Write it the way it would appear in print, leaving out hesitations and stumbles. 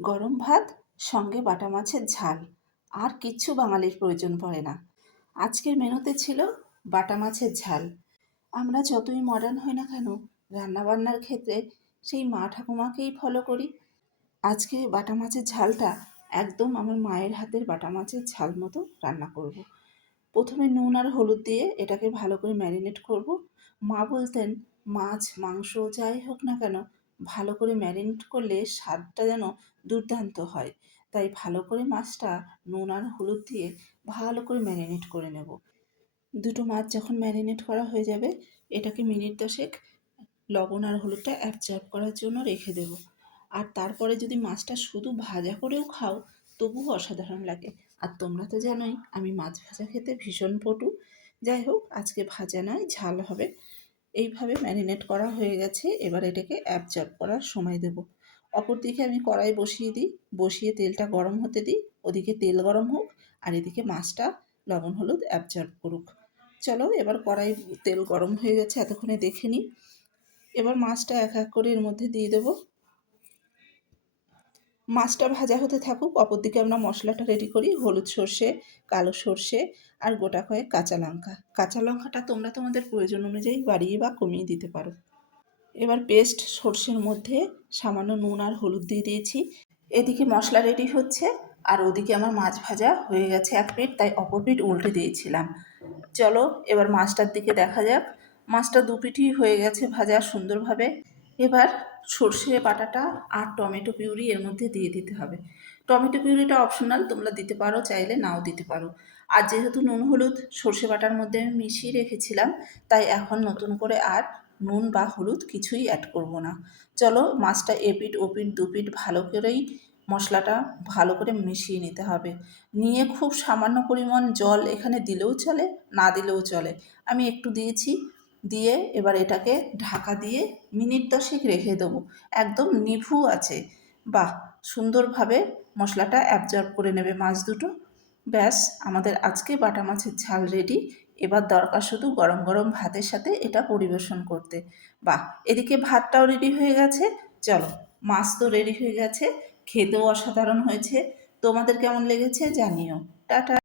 গরম ভাত সঙ্গে বাটা মাছের ঝাল, আর কিচ্ছু বাঙালির প্রয়োজন পড়ে না। আজকের মেনুতে ছিল বাটা মাছের ঝাল। আমরা যতই মডার্ন হই না কেন, রান্নাবান্নার ক্ষেত্রে সেই মা ঠাকুমাকেই ফলো করি। আজকে বাটা মাছের ঝালটা একদম আমার মায়ের হাতের বাটা মাছের ঝাল মতো রান্না করব। প্রথমে নুন আর হলুদ দিয়ে এটাকে ভালো করে ম্যারিনেট করব। মা বলতেন মাছ মাংস যাই হোক না কেন ভালো করে ম্যারিনেট করলে স্বাদটা যেন দুর্দান্ত হয়। তাই ভালো করে মাছটা নুন আর হলুদ দিয়ে ভালো করে ম্যারিনেট করে নেব। দুটো মাছ যখন ম্যারিনেট করা হয়ে যাবে, এটাকে মিনিট 10 লবণ আর হলুদটা অ্যাবজর্ব করার জন্য রেখে দেব। আর তারপরে যদি মাছটা শুধু ভাজা করেও খাও তবুও অসাধারণ লাগে। আর তোমরা তো জানোই আমি মাছ ভাজা খেতে ভীষণ পটু। যাই হোক, আজকে ভাজা নয়, ঝাল হবে। এইভাবে ম্যারিনেট করা হয়ে গেছে, এবার এটাকে অ্যাবজর্ব করার সময় দেব। অপরদিকে আমি কড়াই বসিয়ে দিই, বসিয়ে তেলটা গরম হতে দিই। ওদিকে তেল গরম হোক আর এদিকে মাছটা লবণ হলুদ অ্যাবজর্ব করুক। চলো, এবার কড়াই তেল গরম হয়ে গেছে, এতক্ষণে দেখে নিই। এবার মাছটা এক এক করে এর মধ্যে দিয়ে দেব। মাছটা ভাজা হতে থাকুক, অপরদিকে আমরা মশলাটা রেডি করি। হলুদ সর্ষে, কালো সর্ষে আর গোটা কয়েক কাঁচা লঙ্কা। কাঁচা লঙ্কাটা তোমরা তোমাদের প্রয়োজন অনুযায়ী বাড়িয়ে বা কমিয়ে দিতে পারো। এবার পেস্ট সর্ষের মধ্যে সামান্য নুন আর হলুদ দিয়ে দিয়েছি। এদিকে মশলা রেডি হচ্ছে আর ওদিকে আমার মাছ ভাজা হয়ে গেছে এক পিঠ, তাই অপর পিঠ উল্টে দিয়েছিলাম। চলো এবার মাছটার দিকে দেখা যাক। মাছটা দু পিঠই হয়ে গেছে ভাজা সুন্দরভাবে। এবার সর্ষে বাটাটা আর টমেটো পিউরি এর মধ্যে দিয়ে দিতে হবে। টমেটো পিউরিটা অপশনাল, তোমরা দিতে পারো, চাইলে নাও দিতে পারো। আর যেহেতু নুন হলুদ সর্ষে বাটার মধ্যে আমি মিশিয়ে রেখেছিলাম, তাই এখন নতুন করে আর নুন বা হলুদ কিছুই অ্যাড করব না। চলো মাছটা এপিঠ ওপিঠ দুপিঠ ভালো করেই মশলাটা ভালো করে মিশিয়ে নিতে হবে। নিয়ে খুব সামান্য পরিমাণ জল এখানে দিলেও চলে, না দিলেও চলে। আমি একটু দিয়েছি। দিয়ে এবার এটাকে ঢাকা দিয়ে মিনিট 10 রেখে দেবো। একদম নিভু আছে। বাহ, সুন্দরভাবে মশলাটা অ্যাবজর্ব করে নেবে মাছ দুটো। ব্যাস, আমাদের আজকে বাটা মাছের ঝাল রেডি। এবার দরকার শুধু গরম গরম ভাতের সাথে এটা পরিবেশন করতে। বাহ, এদিকে ভাতটাও রেডি হয়ে গেছে। চলো, মাছ তো রেডি হয়ে গেছে, খেতেও অসাধারণ হয়েছে। তোমাদের কেমন লেগেছে জানিও। টাটা।